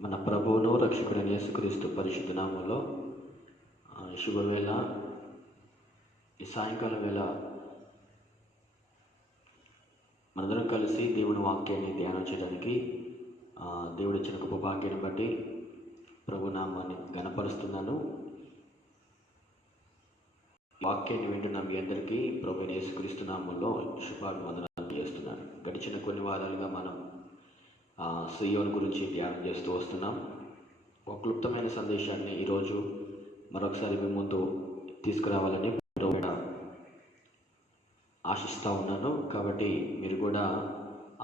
మన ప్రభువును రక్షకుడైన యేసుక్రీస్తు పరిశుద్ధ నామములో శుభవేళ ఈ సాయంకాలం వేళ మనందరం కలిసి దేవుని వాక్యాన్ని ధ్యానం చేయడానికి దేవుడు ఇచ్చిన గొప్ప భాగ్యాన్ని బట్టి ప్రభు నామాన్ని ఘనపరుస్తున్నాను. వాక్యాన్ని వింటున్న మీ అందరికీ ప్రభు యేసుక్రీస్తు నామంలో శుభాభివందనాలు చేస్తున్నాను. గడిచిన కొన్ని వారాలుగా మనం సియోను గురించి ధ్యానం చేస్తూ వస్తున్నాం. ఒక క్లుప్తమైన సందేశాన్ని ఈరోజు మరొకసారి మీ ముందు తీసుకురావాలని ఆశిస్తూ ఉన్నాను. కాబట్టి మీరు కూడా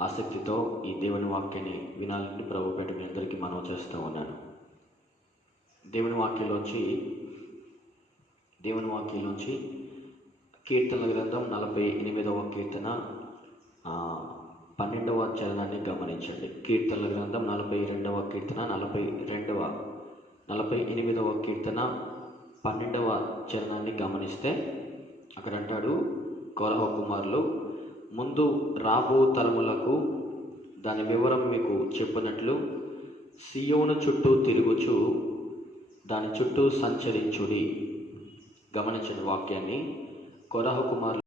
ఆసక్తితో ఈ దేవుని వాక్యాన్ని వినాలని ప్రభుపేట మీ అందరికీ మనవి చేస్తూ ఉన్నాను. దేవుని వాక్యంలోంచి కీర్తనల గ్రంథం 48వ కీర్తన 12వ చరణాన్ని గమనించండి. కీర్తనల గ్రంథం 42వ కీర్తన 48వ కీర్తన 12వ చరణాన్ని గమనిస్తే అక్కడ అంటాడు, కోరహ కుమారులు ముందు రాబో తరములకు దాని వివరం మీకు చెప్పినట్లు సియోను చుట్టూ తిరుగుచు దాని చుట్టూ సంచరించుడి. గమనించిన వాక్యాన్ని కోరహ కుమారులు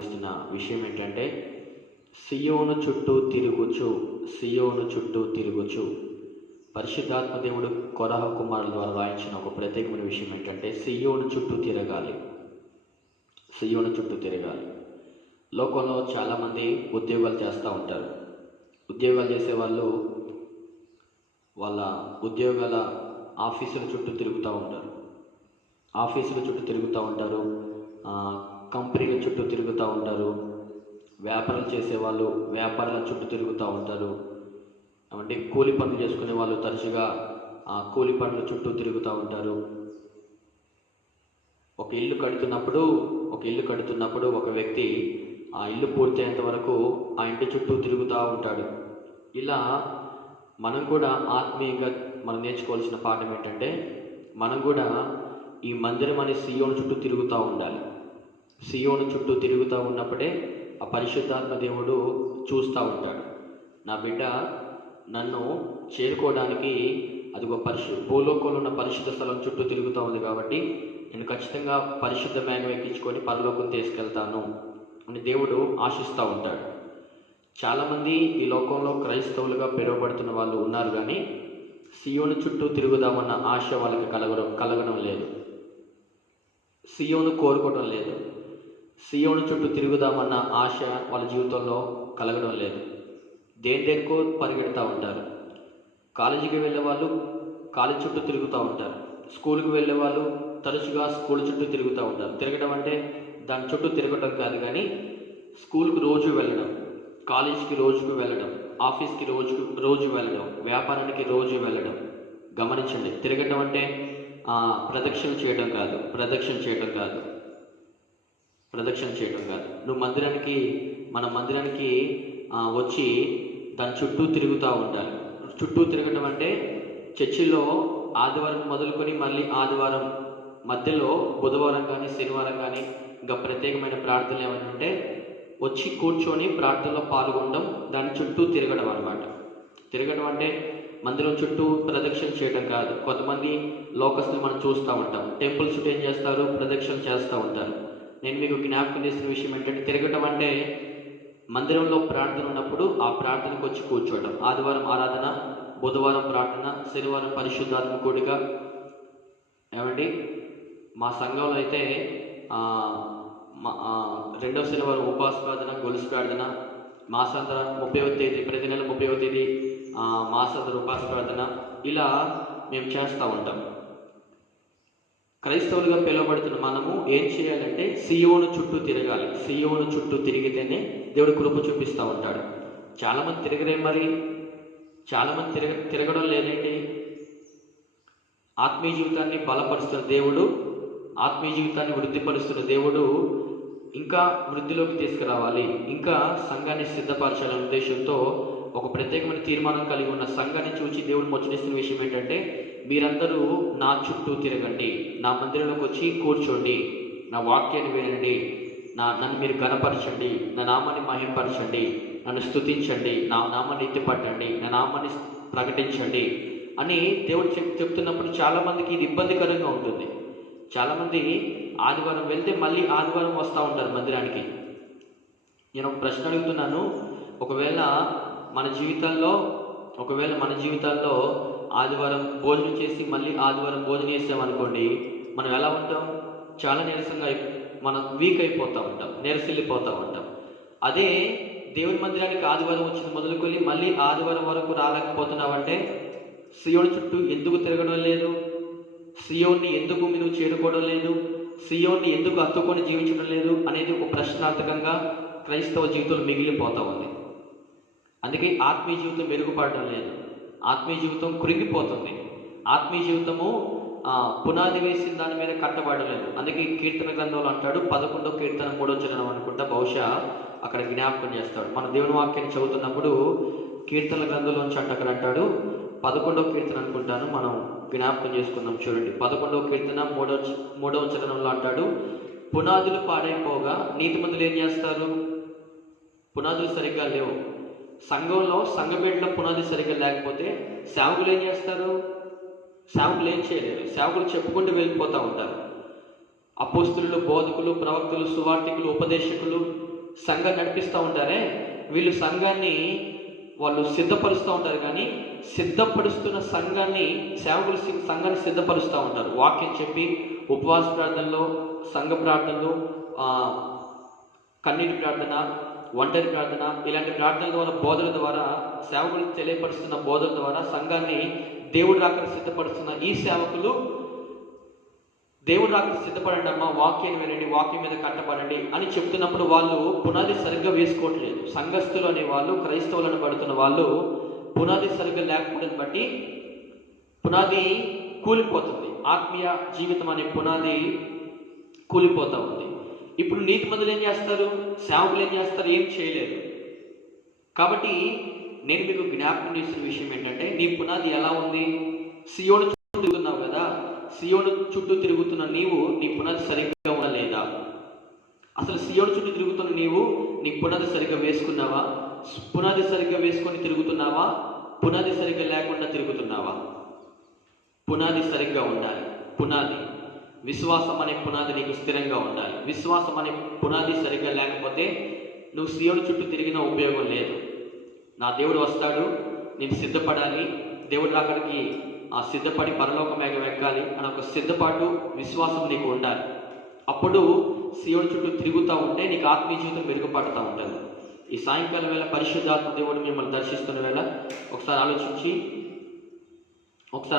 ఇస్తున్న విషయం ఏంటంటే, సియోను చుట్టూ తిరుగుచు. పరిశుద్ధాత్మ దేవుడు కోరహ కుమారుల ద్వారా రాయించిన ఒక ప్రత్యేకమైన విషయం ఏంటంటే, సియోను చుట్టూ తిరగాలి. లోకంలో చాలామంది ఉద్యోగాలు చేస్తూ ఉంటారు. ఉద్యోగాలు చేసేవాళ్ళు వాళ్ళ ఉద్యోగాల ఆఫీసుల చుట్టూ తిరుగుతూ ఉంటారు. కంపెనీల చుట్టూ తిరుగుతూ ఉంటారు. వ్యాపారాలు చేసేవాళ్ళు వ్యాపారాల చుట్టూ తిరుగుతూ ఉంటారు. అంటే కూలి పనులు చేసుకునే వాళ్ళు తరచుగా కూలి పనుల చుట్టూ తిరుగుతూ ఉంటారు. ఒక ఇల్లు కడుతున్నప్పుడు ఒక వ్యక్తి ఆ ఇల్లు పూర్తయ్యేంత వరకు ఆ ఇంటి చుట్టూ తిరుగుతూ ఉంటాడు. ఇలా మనం కూడా ఆత్మీయంగా మనం నేర్చుకోవాల్సిన పాఠం ఏంటంటే, మనం కూడా ఈ మందిరం అనే సియోను చుట్టూ తిరుగుతూ ఉండాలి. సియోను చుట్టూ తిరుగుతూ ఉన్నప్పుడే ఆ పరిశుద్ధాత్మ దేవుడు చూస్తూ ఉంటాడు. నా బిడ్డ నన్ను చేరుకోవడానికి అదిగో భూలోకంలో ఉన్న పరిశుద్ధ స్థలం చుట్టూ తిరుగుతూ ఉంది, కాబట్టి నేను ఖచ్చితంగా పరిశుద్ధ మేఘం ఎక్కించుకొని పరలోకం తీసుకెళ్తాను అని దేవుడు ఆశిస్తూ ఉంటాడు. చాలామంది ఈ లోకంలో క్రైస్తవులుగా పిలువబడుతున్న వాళ్ళు ఉన్నారు, కానీ సియోను చుట్టూ తిరుగుదామన్న ఆశ వాళ్ళకి కలగడం లేదు. సియోను కోరుకోవడం లేదు. సియోను చుట్టూ తిరుగుదామన్న ఆశ వాళ్ళ జీవితంలో కలగడం లేదు. దేనికో పరిగెడుతూ ఉంటారు. కాలేజీకి వెళ్ళే వాళ్ళు కాలేజీ చుట్టూ తిరుగుతూ ఉంటారు. స్కూల్కి వెళ్ళే వాళ్ళు తరచుగా స్కూల్ చుట్టూ తిరుగుతూ ఉంటారు. తిరగడం అంటే దాని చుట్టూ తిరగడం కాదు, కానీ స్కూల్కి రోజు వెళ్ళడం, కాలేజీకి రోజుకు వెళ్ళడం, ఆఫీస్కి రోజు వెళ్ళడం, వ్యాపారానికి రోజు వెళ్ళడం. గమనించండి, తిరగడం అంటే ప్రదక్షిణ చేయడం కాదు. నువ్వు మన మందిరానికి వచ్చి దాని చుట్టూ తిరుగుతూ ఉండాలి. చుట్టూ తిరగడం అంటే చర్చిలో ఆదివారం మొదలుకొని మళ్ళీ ఆదివారం మధ్యలో బుధవారం కానీ శనివారం కానీ ఇంకా ప్రత్యేకమైన ప్రార్థనలు ఏమైనా ఉంటే వచ్చి కూర్చొని ప్రార్థనలో పాల్గొనడం, దాని చుట్టూ తిరగడం అన్నమాట. తిరగడం అంటే మందిరం చుట్టూ ప్రదక్షిణ చేయడం కాదు. కొంతమంది లోకస్తులు మనం చూస్తూ ఉంటాం, టెంపుల్ చుట్టూ ఏం చేస్తారు, ప్రదక్షిణ చేస్తూ ఉంటారు. నేను మీకు జ్ఞాపకం చేసిన విషయం ఏంటంటే, తిరగడం అంటే మందిరంలో ప్రార్థన ఉన్నప్పుడు ఆ ప్రార్థనకు వచ్చి కూర్చోవడం. ఆదివారం ఆరాధన, బుధవారం ప్రార్థన, శనివారం పరిశుద్ధాత్మ కూడిక. ఏమండి, మా సంఘంలో అయితే రెండవ శనివారం ఉపవాస ప్రార్థన, గొలుసు ప్రార్థన, మాసాంతర 30వ తేదీ, ప్రతి నెల 30వ తేదీ మాసాంతర ఉపవాస ప్రార్థన, ఇలా మేము చేస్తూ ఉంటాం. క్రైస్తవులుగా పిలువబడుతున్న మనము ఏం చేయాలంటే సియోను చుట్టూ తిరగాలి. సియోను చుట్టూ తిరిగితేనే దేవుడు కృప చూపిస్తూ ఉంటాడు. చాలామంది తిరగరే, మరి చాలామంది తిరగడం లేదండి. ఆత్మీయ జీవితాన్ని బలపరుస్తున్న దేవుడు, ఆత్మీయ జీవితాన్ని వృద్ధిపరుస్తున్న దేవుడు ఇంకా వృద్ధిలోకి తీసుకురావాలి, ఇంకా సంఘాన్ని సిద్ధపరచాలనే ఉద్దేశంతో ఒక ప్రత్యేకమైన తీర్మానం కలిగి ఉన్న సంఘాన్ని చూసి దేవుడు ముచ్చటిస్తున్న విషయం ఏంటంటే, మీరందరూ నా చుట్టూ తిరగండి, నా మందిరంలోకి వచ్చి కూర్చోండి, నా వాక్యాన్ని వినండి, నన్ను మీరు ఘనపరచండి, నా నామాన్ని మహింపరచండి, నన్ను స్తుతించండి, నా నామాన్ని ఎత్తిపట్టండి, నా నామాన్ని ప్రకటించండి అని దేవుడు చెప్తున్నప్పుడు చాలామందికి ఇది ఇబ్బందికరంగా ఉంటుంది. చాలామంది ఆదివారం వెళ్తే మళ్ళీ ఆదివారం వస్తూ ఉంటారు మందిరానికి. నేను ఒక ప్రశ్న అడుగుతున్నాను. ఒకవేళ మన జీవితాల్లో ఆదివారం భోజనం చేసి మళ్ళీ ఆదివారం భోజనం చేసామనుకోండి, మనం ఎలా ఉంటాం? చాలా నీరసంగా మనం వీక్ అయిపోతూ ఉంటాం, నీరసిల్లిపోతూ ఉంటాం. అదే దేవుని మందిరానికి ఆదివారం వచ్చింది మొదలుకొని మళ్ళీ ఆదివారం వరకు రాలేకపోతున్నావంటే సియోను చుట్టూ ఎందుకు తిరగడం లేదు? సియోన్ని ఎందుకు నువ్వు చేరుకోవడం లేదు? సియోన్ని ఎందుకు హత్తుకొని జీవించడం లేదు అనేది ఒక ప్రశ్నార్థకంగా క్రైస్తవ జీవితంలో మిగిలిపోతూ ఉంది. అందుకే ఆత్మీయ జీవితం మెరుగుపడడం లేదు, ఆత్మీయ జీవితం కృంగిపోతుంది, ఆత్మీయ జీవితము పునాది వేసిన దాని మీద కట్టబడలేదు. అందుకే కీర్తన గ్రంథంలో అంటాడు, 11వ కీర్తన 3వ చరణం అనుకుంటా, బహుశా అక్కడ జ్ఞాపకం చేస్తాడు. మన దేవుని వాక్యాన్ని చదువుతున్నప్పుడు కీర్తన గ్రంథంలోంచి అక్కడ అంటాడు, 11వ కీర్తన అనుకుంటాను, మనం జ్ఞాపకం చేసుకుందాం. చూడండి, 11వ కీర్తన 3వ చరణంలో అంటాడు, పునాదులు పాడైపోగా నీతిమంతులు ఏం చేస్తారు? పునాదులు సరిగ్గా లేవు. సంఘంలో సంఘబిడ్డల పునాది సరిగ్గా లేకపోతే సేవకులు ఏం చేస్తారు? సేవకులు ఏం చేయలేరు. సేవకులు చెప్పుకుంటూ వెళ్ళిపోతూ ఉంటారు. అపోస్తులు, బోధకులు, ప్రవక్తలు, సువార్థికులు, ఉపదేశకులు సంఘం నడిపిస్తూ ఉంటారే, వీళ్ళు సంఘాన్ని వాళ్ళు సిద్ధపరుస్తూ ఉంటారు. కానీ సిద్ధపరుస్తున్న సేవకులు సంఘాన్ని సిద్ధపరుస్తూ ఉంటారు. వాక్యం చెప్పి ఉపవాస ప్రార్థనలో, సంఘ ప్రార్థనలు, కన్నీటి ప్రార్థన, ఒంటరి ప్రార్థన, ఇలాంటి ప్రార్థనల ద్వారా, బోధన ద్వారా, సేవకులు తెలియపరుస్తున్న బోధన ద్వారా సంఘాన్ని దేవుడు రాకడ సిద్ధపరుస్తున్న ఈ సేవకులు దేవుడు రాకడ సిద్ధపడండి అమ్మా, వాక్యాన్ని వినండి, వాక్యం మీద కట్టబడండి అని చెప్తున్నప్పుడు వాళ్ళు పునాది సరిగ్గా వేసుకోవట్లేదు. సంఘస్థులు అనే వాళ్ళు, క్రైస్తవులను పడుతున్న వాళ్ళు పునాది సరిగ్గా లేకపోవడం బట్టి పునాది కూలిపోతుంది. ఆత్మీయ జీవితం అనే పునాది కూలిపోతూ ఉంది. ఇప్పుడు నీతిమంతులు ఏం చేస్తారు? సేవకులు ఏం చేస్తారు? ఏం చేయలేరు. కాబట్టి నేను మీకు జ్ఞాపకం చేసిన విషయం ఏంటంటే, నీ పునాది ఎలా ఉంది? సియోను చుట్టూ తిరుగుతున్నావు కదా, సియోను చుట్టూ తిరుగుతున్న నీవు నీ పునాది సరిగ్గా ఉండలేదా? అసలు సియోను చుట్టూ తిరుగుతున్న నీవు నీ పునాది సరిగ్గా వేసుకున్నావా? పునాది సరిగ్గా వేసుకొని తిరుగుతున్నావా? పునాది సరిగ్గా లేకుండా తిరుగుతున్నావా? పునాది సరిగ్గా ఉండాలి. పునాది విశ్వాసం అనే పునాది నీకు స్థిరంగా ఉండాలి. విశ్వాసం అనే పునాది సరిగ్గా లేకపోతే నువ్వు సియోను చుట్టూ తిరిగిన ఉపయోగం లేదు. నా దేవుడు వస్తాడు, నేను సిద్ధపడాలి, దేవుడు అక్కడికి సిద్ధపడి పరలోక మేఘం ఎక్కాలి అని ఒక సిద్ధపాటు, విశ్వాసం నీకు ఉండాలి. అప్పుడు సియోను చుట్టూ తిరుగుతూ ఉంటే నీకు ఆత్మీయ జీవితం మెరుగుపడుతూ ఉంటుంది. ఈ సాయంకాలం వేళ పరిశుద్ధాత్మ దేవుడు మిమ్మల్ని దర్శిస్తున్న వేళ ఒకసారి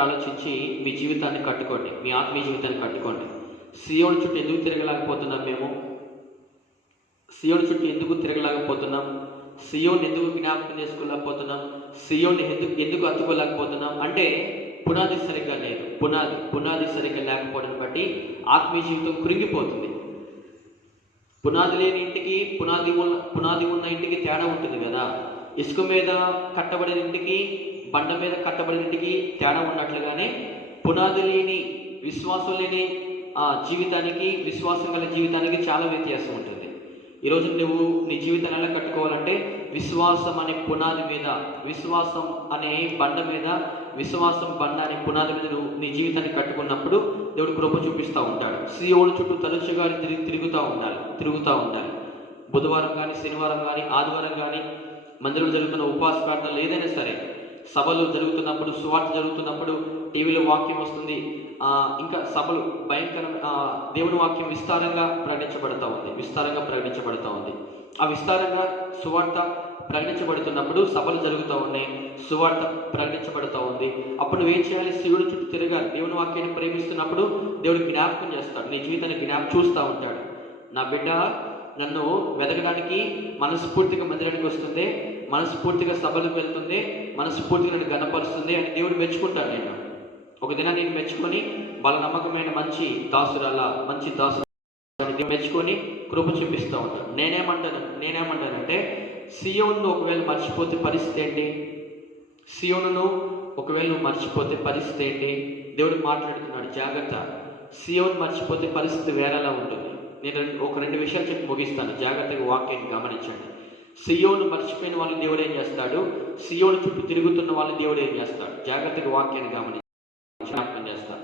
ఆలోచించి మీ జీవితాన్ని కట్టుకోండి, మీ ఆత్మీయ జీవితాన్ని కట్టుకోండి. సియోను చుట్టూ ఎందుకు తిరగలేకపోతున్నాం? సియోను చుట్టూ ఎందుకు తిరగలేకపోతున్నాం? సియోన్ ఎందుకు జ్ఞాపకం చేసుకోలేకపోతున్నాం? సియోన్ ఎందుకు అత్తుకోలేకపోతున్నాం? అంటే పునాది సరిగ్గా లేదు. పునాది సరిగ్గా లేకపోవడం బట్టి ఆత్మీయ జీవితం కృంగిపోతుంది. పునాది లేని ఇంటికి పునాది ఉన్న ఇంటికి తేడా ఉంటుంది కదా. ఇసుక మీద కట్టబడిన ఇంటికి, బండ మీద కట్టబడిన ఇంటికి తేడా ఉన్నట్లుగానే పునాది లేని, విశ్వాసం లేని జీవితానికి, విశ్వాసం గల జీవితానికి చాలా వ్యత్యాసం ఉంటుంది. ఈరోజు నువ్వు నీ జీవితాన్ని ఎలా కట్టుకోవాలంటే, విశ్వాసం అనే పునాది మీద, విశ్వాసం అనే బండ మీద, విశ్వాసం బండ అనే పునాది మీద నువ్వు నీ జీవితాన్ని కట్టుకున్నప్పుడు దేవుడు కృప చూపిస్తూ ఉంటాడు. సియోను చుట్టూ తరచుగా తిరుగుతూ ఉండాలి. బుధవారం కానీ, శనివారం కానీ, ఆదివారం కానీ, మందిరంలో జరుగుతున్న ఉపవాస ప్రార్థనలు ఏదైనా సరే, సభలు జరుగుతున్నప్పుడు, సువార్త జరుగుతున్నప్పుడు, టీవీలో వాక్యం వస్తుంది, ఇంకా సభలు దేవుని వాక్యం విస్తారంగా ప్రకటించబడుతూ ఉంది. ఆ విస్తారంగా సువార్త ప్రకటించబడుతున్నప్పుడు సభలు జరుగుతూ ఉన్నాయి, సువార్త ప్రకటించబడుతూ ఉంది. అప్పుడు నువ్వేం చేయాలి? శివుడి చుట్టూ తిరగాలి. దేవుని వాక్యాన్ని ప్రేమిస్తున్నప్పుడు దేవుడు జ్ఞాపకం చేస్తాడు, నీ జీవితాన్ని చూస్తూ ఉంటాడు. నా బిడ్డ నన్ను వెతకడానికి మనస్ఫూర్తిగా మందిరానికి వస్తుంది, మనస్ఫూర్తిగా సభలకు వెళ్తుంది, మనస్ఫూర్తిగా నన్ను గణపరుస్తుంది అని దేవుడు మెచ్చుకుంటాడు. ఒక దిన నేను మెచ్చుకొని వాళ్ళ నమ్మకమైన మంచి దాసుడు మెచ్చుకొని కృప చూపిస్తూ ఉంటాడు. నేనేమంటానంటే సియోను ఒకవేళ మర్చిపోతే పరిస్థితి ఏంటి? సియోనును ఒకవేళ నువ్వు మర్చిపోతే పరిస్థితి ఏంటి? దేవుడు మాట్లాడుతున్నాడు, జాగ్రత్త. సియోను మర్చిపోతే పరిస్థితి వేరేలా ఉంటుంది. నేను ఒక రెండు విషయాలు చెప్పి ముగిస్తాను, జాగ్రత్తగా వాక్యాన్ని గమనించండి. సియోను మర్చిపోయిన వాళ్ళని దేవుడు ఏం చేస్తాడు? సియోను చుట్టూ తిరుగుతున్న వాళ్ళని దేవుడు ఏం చేస్తాడు? జాగ్రత్తగా వాక్యాన్ని గమనించి జ్ఞాపకం చేస్తాడు.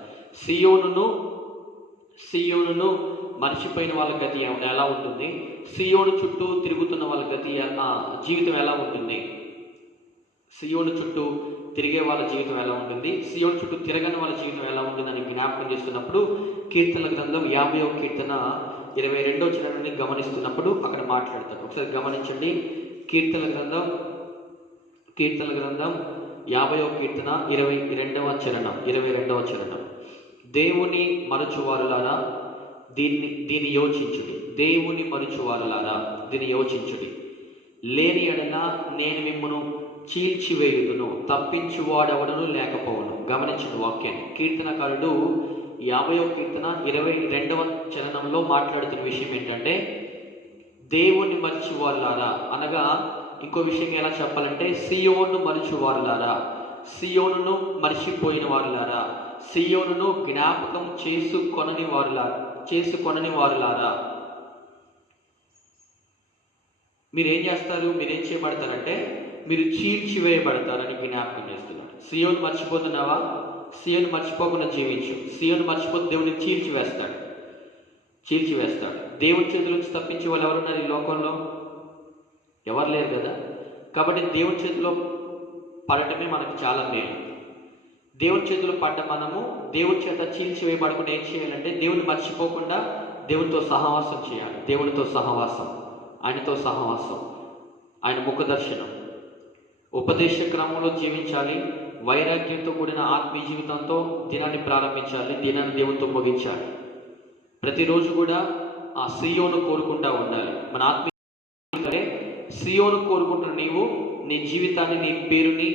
సియోనును మర్చిపోయిన వాళ్ళ గతి ఎలా ఉంటుంది? సియోను చుట్టూ తిరుగుతున్న వాళ్ళ గతి జీవితం ఎలా ఉంటుంది? సియోను చుట్టూ తిరిగే వాళ్ళ జీవితం ఎలా ఉంటుంది? సియోను చుట్టూ తిరగని వాళ్ళ జీవితం ఎలా ఉంటుందని జ్ఞాపకం చేస్తున్నప్పుడు కీర్తనల గ్రంథం 50వ కీర్తన 22వ చరణాన్ని గమనిస్తున్నప్పుడు అక్కడ మాట్లాడతాడు. ఒకసారి గమనించండి. కీర్తనల గ్రంథం 50వ కీర్తన 22వ చరణం. దేవుని మరచువారులారా దీన్ని యోచించుడి. దేవుని మరచువారులారా దీన్ని యోచించుడి. లేని ఎడల నేను మిమ్మును చీల్చివేయుదును, తప్పించువాడెవడను లేకపోవును. గమనించిన వాక్యాన్ని కీర్తనకారుడు 50వ కీర్తన 22వ చరణంలో మాట్లాడుతున్న విషయం ఏంటంటే, దేవుని మరచువారులారా అనగా ఇంకో విషయం ఎలా చెప్పాలంటే, సియోను మరచువారులారా, సియోనును మర్చిపోయిన వారులారా, సియోనును జ్ఞాపకం చేసుకొనని వారులారా మీరేం చేస్తారు? మీరేం చేయబడతారంటే మీరు చీల్చివేయబడతారని జ్ఞాపకం చేస్తున్నాడు. సియోను మర్చిపోతున్నావా? సియోను మర్చిపోకుండా జీవించు. సియోను మర్చిపోతే దేవుడిని చీల్చివేస్తాడు. దేవుని చేతుల నుంచి తప్పించే వాళ్ళు ఎవరున్నారు ఈ లోకంలో? ఎవరు లేరు కదా. కాబట్టి దేవుని చేతిలో పడటమే మనకు చాలా మేలు. దేవుని చేతిలో పడ్డ మనము దేవుని చేత చీల్చివేయబడకుండా ఏం చేయాలంటే, దేవుని మర్చిపోకుండా దేవునితో సహవాసం చేయాలి. దేవునితో సహవాసం, ఆయనతో సహవాసం, ఆయన ముఖ దర్శనం, ఉపదేశ క్రమంలో జీవించాలి. వైరాగ్యంతో కూడిన ఆత్మీయ జీవితంతో దినాన్ని ప్రారంభించాలి. దినాన్ని దేవునితో ముగించాలి. ప్రతిరోజు కూడా ఆ సియోను కోరుకుంటా ఉండాలి. మన ఆత్మీయ సియోను కోరుకుంటున్న నీవు నీ జీవితాన్ని, నీ పేరుని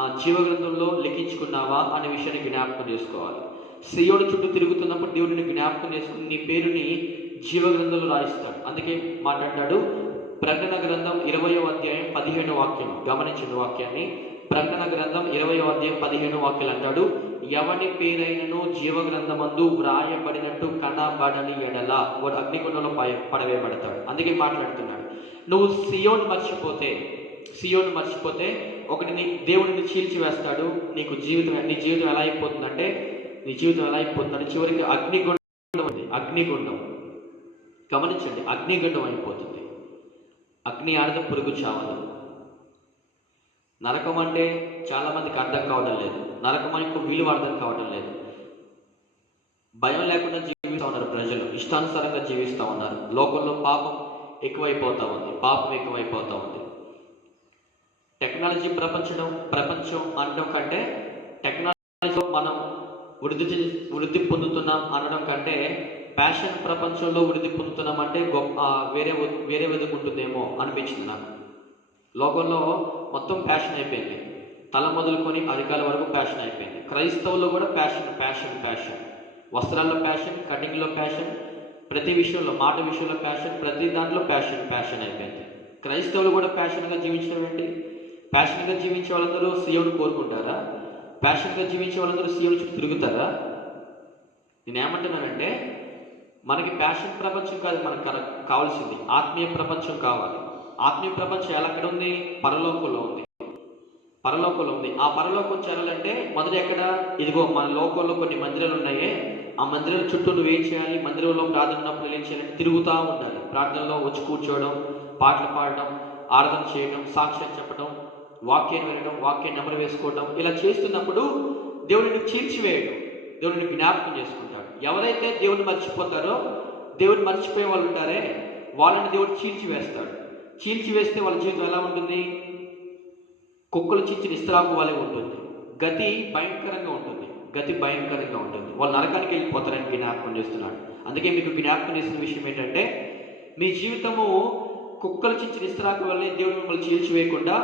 ఆ జీవగ్రంథంలో లిఖించుకున్నావా అనే విషయాన్ని జ్ఞాపకం చేసుకోవాలి. సియోను చుట్టూ తిరుగుతున్నప్పుడు దేవుడిని జ్ఞాపకం చేసుకుని నీ పేరుని జీవగ్రంథంలో రాయిస్తాడు. అందుకే మాట్లాడాడు. ప్రకటన గ్రంథం 20వ అధ్యాయం 15వ వాక్యం గమనించిన వాక్యాన్ని. ప్రకటన గ్రంథం 20వ అధ్యాయం 15వ వాక్యాలు అంటాడు, ఎవని పేరైనను జీవగ్రంథమందు వ్రాయబడినట్టు కనబడని ఎడల వాడు అగ్నిగుండంలో పడవేయబడతాడు. అందుకే మాట్లాడుతున్నాడు. నువ్వు సియోను మర్చిపోతే ఒకటి నీ దేవుడిని చీల్చివేస్తాడు. నీ జీవితం ఎలా అయిపోతుందంటే చివరికి అగ్నిగుండం గమనించండి, అగ్నిగుండం అయిపోతుంది. అగ్ని ఆడదు, పురుగు చావదు. నరకం అంటే చాలా మందికి అర్థం కావడం లేదు. నరకం యొక్క విలువ అర్థం కావడం లేదు. భయం లేకుండా జీవిస్తూ ఉన్నారు ప్రజలు, ఇష్టానుసారంగా జీవిస్తూ ఉన్నారు. లోకంలో పాపం ఎక్కువైపోతూ ఉంది. టెక్నాలజీ ప్రపంచం అనడం కంటే, టెక్నాలజీలో మనం వృద్ధి పొందుతున్నాం అనడం కంటే, ప్యాషన్ ప్రపంచంలో వృద్ధి పొందుతున్నాం అంటే వేరే విధంగా ఉంటుందేమో అనిపించింది నాకు. లోకంలో మొత్తం ప్యాషన్ అయిపోయింది. తల మొదలుకొని అధికాల వరకు ప్యాషన్ అయిపోయింది. క్రైస్తవుల్లో కూడా ప్యాషన్. వస్త్రాల్లో ప్యాషన్, కటింగ్లో ప్యాషన్, ప్రతి విషయంలో, మాట విషయంలో ప్యాషన్, ప్రతి దాంట్లో ప్యాషన్ అయిపోయింది. క్రైస్తవులు కూడా ప్యాషన్గా జీవించడం ఏంటి? ప్యాషన్గా జీవించే వాళ్ళందరూ సియోను కోరుకుంటారా? ప్యాషన్గా జీవించే వాళ్ళందరూ సియోను చుట్టూ తిరుగుతారా? నేనేమంటున్నానంటే, మనకి ప్యాషన్ ప్రపంచం కాదు మనకు కావాల్సింది, ఆత్మీయ ప్రపంచం కావాలి. ఆత్మీయ ప్రపంచం ఎక్కడ ఉంది? పరలోకంలో ఉంది. ఆ పరలోకం చేరాలంటే మొదట ఎక్కడ? ఇదిగో మన లోకంలో కొన్ని మందిరాలు ఉన్నాయే, ఆ మందిరాల చుట్టూ నువ్వేం చేయాలి? మందిరంలో ప్రార్థన ఉన్నప్పుడు ఏం చేయాలి? తిరుగుతూ ఉండాలి. ప్రార్థనలో వచ్చి కూర్చోవడం, పాటలు పాడడం, ఆరాధన చేయడం, సాక్ష్యం చెప్పడం, వాక్యాన్ని వినడం, వాక్యాన్ని నెమరు వేసుకోవడం, ఇలా చేస్తున్నప్పుడు దేవుడిని చీల్చివేయడం, దేవుడిని జ్ఞాపకం చేసుకుంటాడు. ఎవరైతే దేవుడిని మర్చిపోతారో, దేవుడిని మర్చిపోయే వాళ్ళు ఉంటారే, వాళ్ళని దేవుడు చీల్చివేస్తే వాళ్ళ జీవితం ఎలా ఉంటుంది? కుక్కలు చించిన ఇస్త్రాకు వాళ్ళే ఉంటుంది. గతి భయంకరంగా ఉంటుంది. వాళ్ళు నరకానికి వెళ్ళిపోతారని జ్ఞాపకం చేస్తున్నాడు. అందుకే మీకు జ్ఞాపకం చేసిన విషయం ఏంటంటే, మీ జీవితము కుక్కలు చించిన ఇస్త్రాకు వల్లే దేవుడు మిమ్మల్ని చీల్చివేయకుండా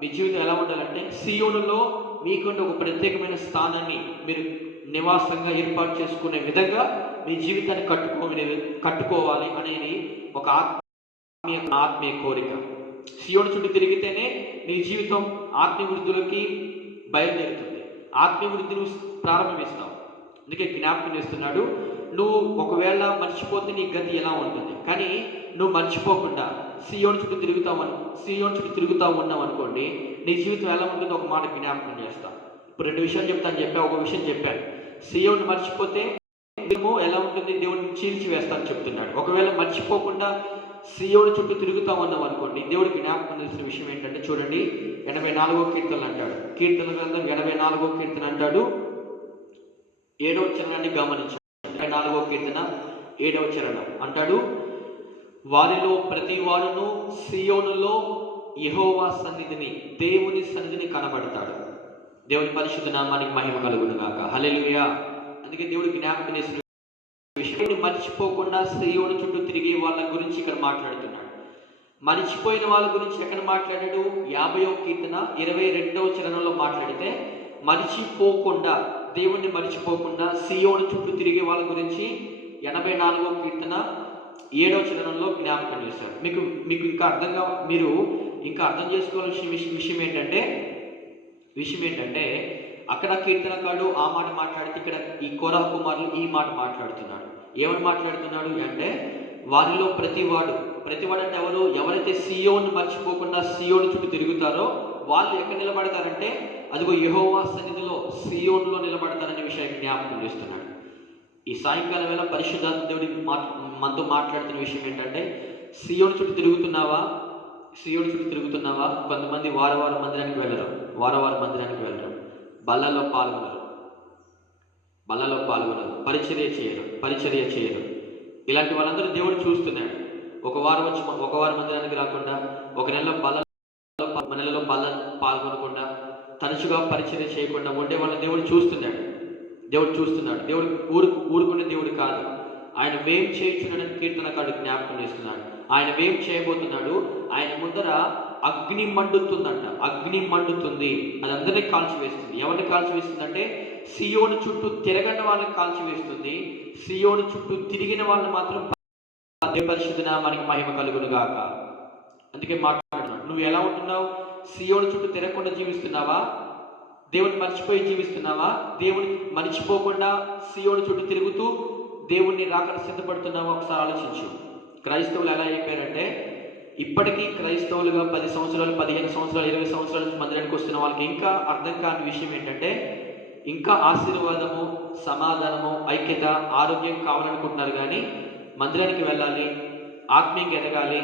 మీ జీవితం ఎలా ఉండాలంటే, సియోనులో మీకుంటే ఒక ప్రత్యేకమైన స్థానాన్ని మీరు నివాసంగా ఏర్పాటు చేసుకునే విధంగా మీ జీవితాన్ని కట్టుకోవాలి అనేది ఒక ఆత్మీయ కోరిక. సియోను చుట్టూ తిరిగితేనే నీ జీవితం ఆత్మీయ వృద్ధిలోకి బయలుదేరుతుంది. ఆత్మీయ వృద్ధిని ప్రారంభిస్తావు. అందుకే జ్ఞాపకం చేస్తున్నాడు, నువ్వు ఒకవేళ మర్చిపోతే నీ గతి ఎలా ఉంటుంది. కానీ నువ్వు మర్చిపోకుండా సియోను చుట్టూ తిరుగుతా ఉన్నావు అనుకోండి, నీ జీవితం ఎలా ఉంటుందో ఒక మాట జ్ఞాపకం చేస్తా. ఇప్పుడు 2 విషయాలు ఒక విషయం చెప్పాను. సియోను మర్చిపోతే ఎలా ఉంటుంది, దేవుడిని చీల్చి వేస్తాను చెప్తున్నాడు. ఒకవేళ మర్చిపోకుండా సియోను చుట్టూ తిరుగుతా ఉన్నాం అనుకోండి, దేవుడికి జ్ఞాపకం చేసిన విషయం ఏంటంటే చూడండి, 84వ కీర్తనలు అంటాడు. కీర్తన గ్రంథం 84వ కీర్తన అంటాడు, 7వ చరణాన్ని గమనించండి. 84వ కీర్తన 7వ చరణం అంటాడు, వారిలో ప్రతి వారును సియోనులో యెహోవా సన్నిధిని, దేవుని సన్నిధిని కనబడతాడు. దేవుని పరిశుద్ధ నామానికి మహిమ కలుగును గాక. హల్లెలూయా. అందుకే దేవుడు జ్ఞాపకం చేసిన విషయాన్ని మర్చిపోకుండా సియోను చుట్టూ తిరిగే వాళ్ళ గురించి ఇక్కడ మాట్లాడుతున్నాడు. మర్చిపోయిన వాళ్ళ గురించి ఎక్కడ మాట్లాడాడు? 50వ కీర్తన 22వ చరణంలో మాట్లాడితే, మర్చిపోకుండా, దేవుణ్ణి మర్చిపోకుండా సియోను చుట్టూ తిరిగే వాళ్ళ గురించి 84వ కీర్తన 7వ చరణంలో జ్ఞాపకం చేశారు. మీకు మీరు ఇంకా అర్థం చేసుకోవాల్సిన విషయం ఏంటంటే అక్కడ కీర్తనకారుడు ఆ మాట మాట్లాడితే, ఇక్కడ ఈ కోరహ కుమారులు ఈ మాట మాట్లాడుతున్నాడు. ఏమని మాట్లాడుతున్నాడు అంటే, వారిలో ప్రతివాడు అంటే ఎవరైతే సియోను మర్చిపోకుండా సియోను చుట్టూ తిరుగుతారో వాళ్ళు ఎక్కడ నిలబడతారంటే, అదిగో యెహోవా సన్నిధిలో సియోనులో నిలబడతారనే విషయాన్ని జ్ఞాపకం చేస్తున్నాడు. ఈ సాయంకాలం వేళ పరిశుద్ధాత్మ దేవుడికి మనతో మాట్లాడుతున్న విషయం ఏంటంటే, సియోను చుట్టూ తిరుగుతున్నావా? కొంతమంది వారం మందిరానికి వెళ్ళరు, బల్లలో పాల్గొనరు, పరిచర్య చేయరు. ఇలాంటి వాళ్ళందరూ దేవుడు చూస్తున్నాడు. ఒక వారం మందిరానికి రాకుండా, ఒక నెలలో బల్ల పాల్గొనకుండా, తరచుగా పరిచర్య చేయకుండా ఉండే వాళ్ళని దేవుడు చూస్తున్నాడు. దేవుడు ఊరుకునే దేవుడు కాదు. ఆయన వేం చేయించున్నాడని కీర్తనకారుడు జ్ఞాపకం చేస్తున్నాడు. ఆయన వేం చేయబోతున్నాడు. ఆయన ముందర అగ్ని మండుతుంది. అది అందరినీ కాల్చివేస్తుంది. ఎవరిని కాల్చివేస్తుందంటే, సియోను చుట్టూ తిరగని వాళ్ళని కాల్చివేస్తుంది. సియోను చుట్టూ తిరిగిన వాళ్ళని మాత్రం పరిశుద్ధ నామానికి మహిమ కలుగును గాక. అందుకే మాట్లాడుతున్నాడు. నువ్వు ఎలా ఉంటున్నావు? సియోను చుట్టూ తిరగకుండా జీవిస్తున్నావా? దేవుని మర్చిపోయి జీవిస్తున్నావా? దేవుని మర్చిపోకుండా సియోను చుట్టూ తిరుగుతూ దేవుణ్ణి రాకడ సిద్ధపడుతున్నావా? ఒకసారి ఆలోచించు. క్రైస్తవులు ఎలా అయిపోయారంటే, ఇప్పటికీ క్రైస్తవులుగా 10 సంవత్సరాలు, 15 సంవత్సరాలు, 20 సంవత్సరాల మందిరానికి వస్తున్న వాళ్ళకి ఇంకా అర్థం కాని విషయం ఏంటంటే, ఇంకా ఆశీర్వాదము, సమాధానము, ఐక్యత, ఆరోగ్యం కావాలనుకుంటున్నారు. కానీ మందిరానికి వెళ్ళాలి, ఆత్మీయంగా ఎదగాలి,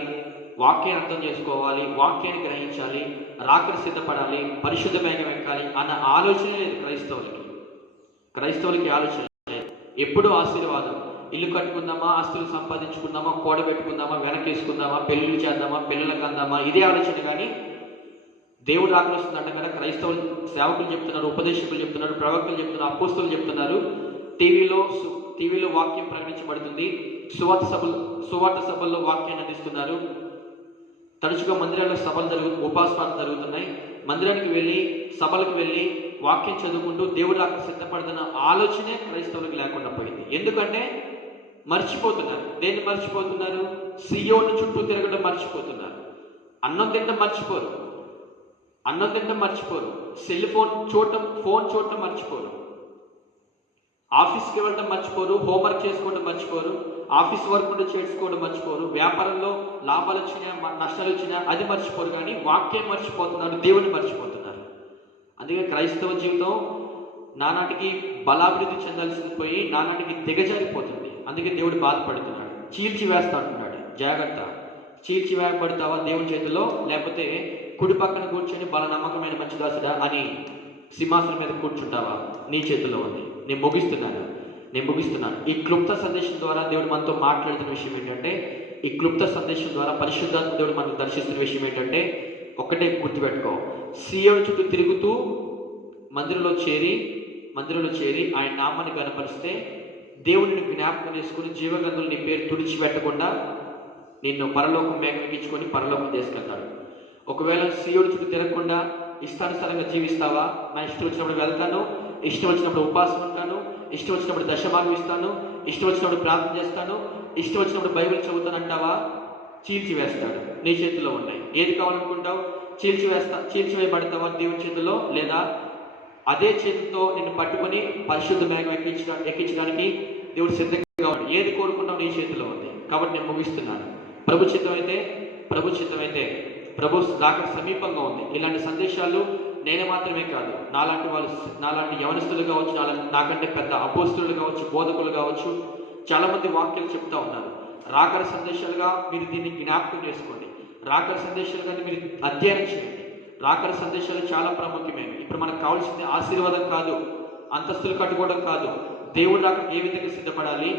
వాక్యాన్ని అర్థం చేసుకోవాలి, వాక్యాన్ని గ్రహించాలి, రాకడ సిద్ధపడాలి, పరిశుద్ధ మేఘం ఎక్కాలి అన్న ఆలోచన లేదు క్రైస్తవులకి ఆలోచన లేదు. ఎప్పుడూ ఆశీర్వాదం, ఇల్లు కట్టుకుందామా, ఆస్తులు సంపాదించుకుందామా, కూడబెట్టుకుందామా, వెనకేసుకుందామా, పెళ్ళిళ్ళు చేద్దామా, పిల్లలకు అందామా, ఇదే ఆలోచన. కానీ దేవుడు రాకడ వస్తుందంట కదా, క్రైస్తవులు సేవకులు చెప్తున్నారు, ఉపదేశకులు చెప్తున్నారు, ప్రవక్తలు చెప్తున్నారు, అపోస్తలు చెప్తున్నారు, టీవీలో వాక్యం ప్రకటించబడుతుంది, సువార్త సభల్లో వాక్యాన్ని అందిస్తున్నారు, తరచుగా మందిరాల్లో ఉపాసనాలు జరుగుతున్నాయి. మందిరానికి వెళ్ళి, సభలకు వెళ్ళి వాక్యం చదువుకుంటూ దేవుడు రాకడ సిద్ధపడుతున్న ఆలోచనే క్రైస్తవులకు లేకుండా పోయింది. ఎందుకంటే మర్చిపోతున్నారు. దేన్ని మర్చిపోతున్నారు? సియోను చుట్టూ తిరగడం మర్చిపోతున్నారు. అన్నం తింటం మర్చిపోరు. ఫోన్ చూడటం మర్చిపోరు. ఆఫీస్కి వెళ్ళడం మర్చిపోరు. హోంవర్క్ చేసుకోవడం మర్చిపోరు. ఆఫీస్ వర్క్ ఉంటే చేసుకోవడం మర్చిపోరు. వ్యాపారంలో లాభాలు వచ్చినా నష్టాలు వచ్చినా అది మర్చిపోరు. కానీ వాక్యం మర్చిపోతున్నారు, దేవుని మర్చిపోతున్నారు. అందుకే క్రైస్తవ జీవితం నానాటికి బలాభివృద్ధి చెందాల్సింది పోయి నానాటికి దిగజారిపోతుంది. అందుకే దేవుడు బాధపడుతున్నాడు, చీల్చి వేస్తా అంటున్నాడు. జాగ్రత్త, చీల్చి వేయబడతావా దేవుని చేతిలో, లేకపోతే కుడి పక్కన కూర్చొని బల నమ్మకమైన మంచి దాసుడా అని సింహాసనం మీద కూర్చుంటావా? నీ చేతిలో ఉంది. నేను ముగిస్తున్నాను. ఈ క్లుప్త సందేశం ద్వారా దేవుడు మనతో మాట్లాడుతున్న విషయం ఏంటంటే, ఈ క్లుప్త సందేశం ద్వారా పరిశుద్ధాత్మ దేవుడు మనకు దర్శిస్తున్న విషయం ఏంటంటే, ఒక్కటే గుర్తుపెట్టుకో. సియోను చుట్టూ తిరుగుతూ మందిరంలో చేరి ఆయన నామాన్ని కనపరిస్తే దేవుడిని జ్ఞాపకం చేసుకుని జీవగ్రంథులు నీ పేరు తుడిచిపెట్టకుండా నిన్ను పరలోకం మేఘం ఎక్కించుకొని పరలోకం తీసుకెళ్తాడు. ఒకవేళ సియోను చుట్టూ తిరగకుండా ఇష్టానుసారంగా జీవిస్తావా? నా ఇష్టం వచ్చినప్పుడు వెళ్తాను, ఇష్టం వచ్చినప్పుడు ఉపవాసం ఉంటాను, ఇష్టం వచ్చినప్పుడు దశభాగం ఇస్తాను, ఇష్టం వచ్చినప్పుడు ప్రార్థన చేస్తాను, ఇష్టం వచ్చినప్పుడు బైబిల్ చదువుతాను అంటావా? చీల్చివేస్తాడు. నీ చేతిలో ఉన్నాయి. ఏది కావాలనుకుంటావు? చీల్చివేయబడతావా దేవుని చేతిలో? లేదా అదే చేతితో నిన్ను పట్టుకొని పరిశుద్ధ మేఘం ఎక్కించడానికి దేవుడు సిద్ధంగా ఉన్నాడు. ఏది కోరుకున్నావు నీ చేతిలో ఉంది. కాబట్టి నేను ముగిస్తున్నాను. ప్రభు చిత్తమైతే ప్రభు రాక సమీపంగా ఉంది. ఇలాంటి సందేశాలు నేను మాత్రమే కాదు, నాలాంటి యవనస్తులు కావచ్చు, నాకంటే పెద్ద అపోస్తులు కావచ్చు, బోధకులు కావచ్చు, చాలా మంది వాక్యాలు చెప్తా ఉన్నారు. రాకడ సందేశాలుగా మీరు దీన్ని జ్ఞాపకం చేసుకోండి. రాకడ సందేశాలుగా మీరు అధ్యయనం చేయండి. రాకడ సందేశాలు చాలా ప్రాముఖ్యమైనవి. ఇప్పుడు మనకు కావాల్సింది ఆశీర్వాదం కాదు, అంతస్తులు కట్టుకోవడం కాదు. దేవుడు రాక ఏ విధంగా సిద్ధపడాలి,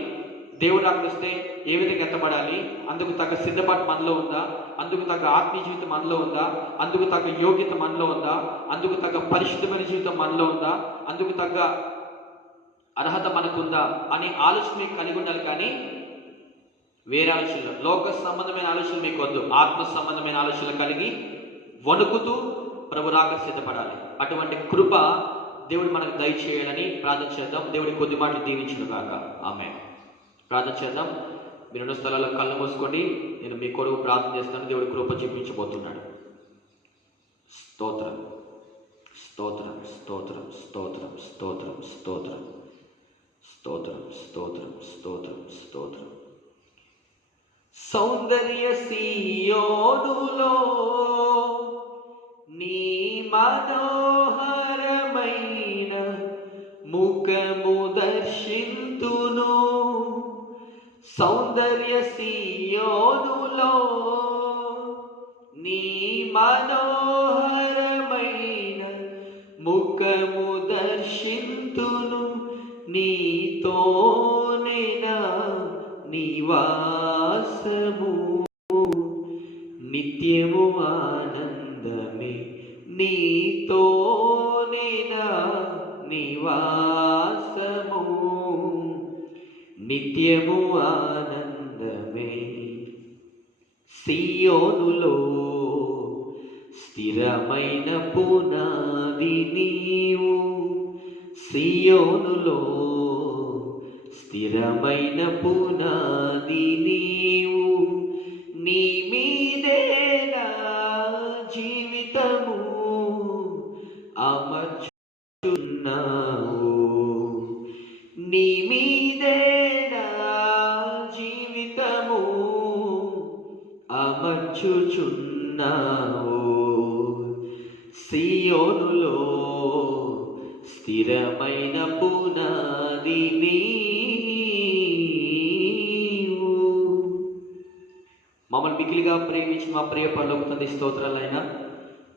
దేవుడు రాక వస్తే ఏ విధంగా ఎత్తబడాలి, అందుకు తగ్గ సిద్ధపాటు మనలో ఉందా, అందుకు తగ్గ ఆత్మీయ జీవితం మనలో ఉందా, అందుకు తగ్గ యోగ్యత మనలో ఉందా, అందుకు తగ్గ పరిశుద్ధమైన జీవితం మనలో ఉందా, అందుకు తగ్గ అర్హత మనకుందా అనే ఆలోచన మీకు కలిగి ఉండాలి. కానీ వేరే ఆలోచనలు, లోక సంబంధమైన ఆలోచనలు మీకు వద్దు. ఆత్మ సంబంధమైన ఆలోచనలు కలిగి వణుకుతూ ప్రభు రాక సిద్ధపడాలి. అటువంటి కృప దేవుడు మనకు దయచేయాలని ప్రార్థన చేద్దాం. దేవుడి కొద్ది మాటలు దీవించును గాక. ఆమేన్. ప్రార్థన చేద్దాం. మీరున్న స్థలాల్లో కళ్ళు మూసుకోండి. నేను మీ కొరకు ప్రార్థన చేస్తాను. దేవుడి కృప చూపించబోతున్నాడు. స్తోత్రం, స్తోత్రం, స్తోత్రం, స్తోత్రం, స్తోత్రం, స్తోత్రం, స్తోత్రం, స్తోత్రం, స్తోత్రం, స్తోత్రం. సౌందర్య సీయోనులో నీ మనోహరమైన ముఖము దర్శింతును. సౌందర్య సీయోనులో నీ మనోహరమైన ముఖము దర్శింతును. నీతోనేనా నివాసము, నిత్యము ఆనందమే. నీతోనేనా నివాసము, నిత్యము ఆనందమే. సియోనులో స్థిరమైన పునాది నీవు, సియోనులో స్థిరమైన పునాది నీవు. నీ మీదే నా జీవితము అమర్చున్నావు. నీ మీదే నా జీవితము అమర్చుచున్నావు. సియోనులో స్థిరమైన పునాది నీవు. మమ్మల్ని మిగిలిగా ప్రేమించి మా ప్రియ పరలోక తండ్రి స్తోత్రాలైనా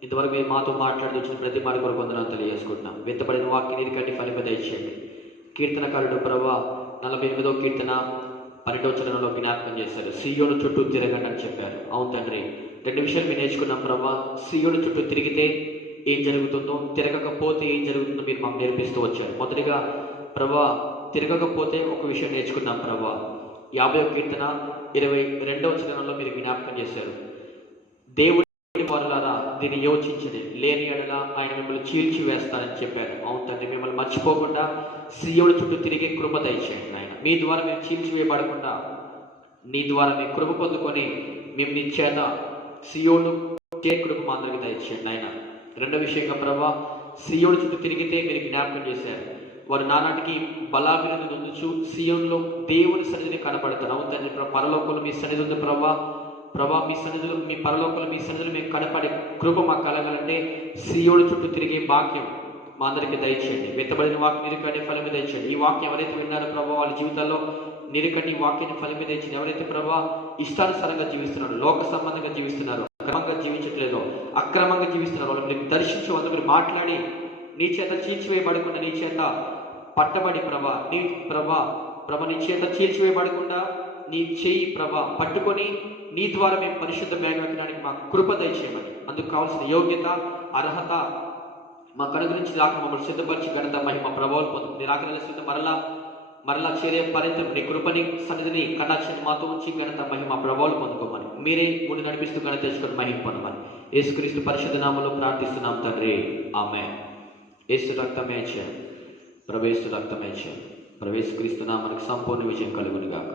ఇంతవరకు మీరు మాతో మాట్లాడుతూ వచ్చిన ప్రతి మాట కొరకు వందనాలు తెలియజేసుకుంటున్నాం. విత్తబడిన వాక్యం నీరు కట్టి ఫలింప దయచేయండి. కీర్తనకారుడు ప్రభా 48వ కీర్తన 12వ వచనంలో జ్ఞాపకం చేశారు, సియోను చుట్టూ తిరగండి అని చెప్పారు. అవును తండ్రి, 2 విషయాలు మేము నేర్చుకున్నాం ప్రభా. సియోను చుట్టూ తిరిగితే ఏం జరుగుతుందో, తిరగకపోతే ఏం జరుగుతుందో మీరు మాకు నేర్పిస్తూ వచ్చారు. మొదటిగా ప్రభా తిరగకపోతే ఒక విషయం నేర్చుకున్నాం ప్రభా. 50వ కీర్తన 22వ వచనంలో మీరు జ్ఞాపకం చేశారు, దేవుడి వారులారా దీన్ని యోచించండి, లేని ఎడల ఆయన మిమ్మల్ని చీల్చి వేస్తానని చెప్పారు. అవును తండ్రి, మిమ్మల్ని మర్చిపోకుండా సియోను చుట్టూ తిరిగే కృప దయచేయండి ఆయన. మీ ద్వారా మేము చీల్చివేయబడకుండా నీ ద్వారా మేము కృప పొందుకొని మేము నీ చేత సియోను కృప మా అందరికి దయచేయండి ఆయన. రెండో విషయంగా ప్రభా, సియోను చుట్టూ తిరిగితే మీరు జ్ఞాపకం చేశారు, వారు నానాటికి బలాభివృద్ధి పొందుచు సియోనులో దేవుని సన్నిధిని కనపడతారు. అవును తండ్రి, పరలోకంలో మీ సన్నిధి ఉంది ప్రభా. మీ సన్నిధులు, మీ పరలోకంలో మీ సన్నిధులు మేము కనపడే కృప మాకు కలగాలంటే సియోను చుట్టూ తిరిగే భాగ్యం మా అందరికీ దయచేయండి. వెత్తబడిన వాక్యం నిరుకటి ఫలం దయచేయండి. ఈ వాక్యం ఎవరైతే విన్నారో ప్రభావ వాళ్ళ జీవితాల్లో నిరుకటి వాక్యాన్ని ఫలం దయచేయండి. ఎవరైతే ప్రభావ ఇష్టానుసారంగా జీవిస్తున్నారో, లోక సంబంధంగా జీవిస్తున్నారో, క్రమంగా జీవించట్లేదో, అక్రమంగా జీవిస్తున్నారో వాళ్ళు మీరు దర్శించి వాళ్ళతో మీరు మాట్లాడి నీ చేత చీల్చివేయబడకుండా, నీ చేత పట్టబడి నీ చేత చీల్చివేయబడకుండా నీ చేయి పట్టుకొని నీ ద్వారా మేము పరిశుద్ధ మేఘడానికి మా కృప దయచేయమని, అందుకు కావాల్సిన యోగ్యత అర్హత మా కను గురించి రాక మమ్మల్ని సిద్ధపరిచి ఘనత మహిమ ప్రభావాలు పొందుతుంది. నీ రాక స్థితి మరలా చేరే పర్యంతం నీ కృపని సన్నిధిని కటాక్షని మాతో ఉంచి ఘనత మహిమ ప్రభావాలు పొందుకోమని మీరే ముందు నడిపిస్తూ ఘనత తెచ్చుకొని మహిమ పొందమని యేసుక్రీస్తు పరిశుద్ధ నామములో ప్రార్థిస్తున్నాం తండ్రి. ఆమేన్. యేసు రక్తమే చేయ ప్రవేశు రక్తమే చేయ ప్రవేశ క్రీస్తు నామనికి సంపూర్ణ విజయం కలుగును గాక.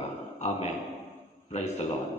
ఆమేన్. Praise the lord.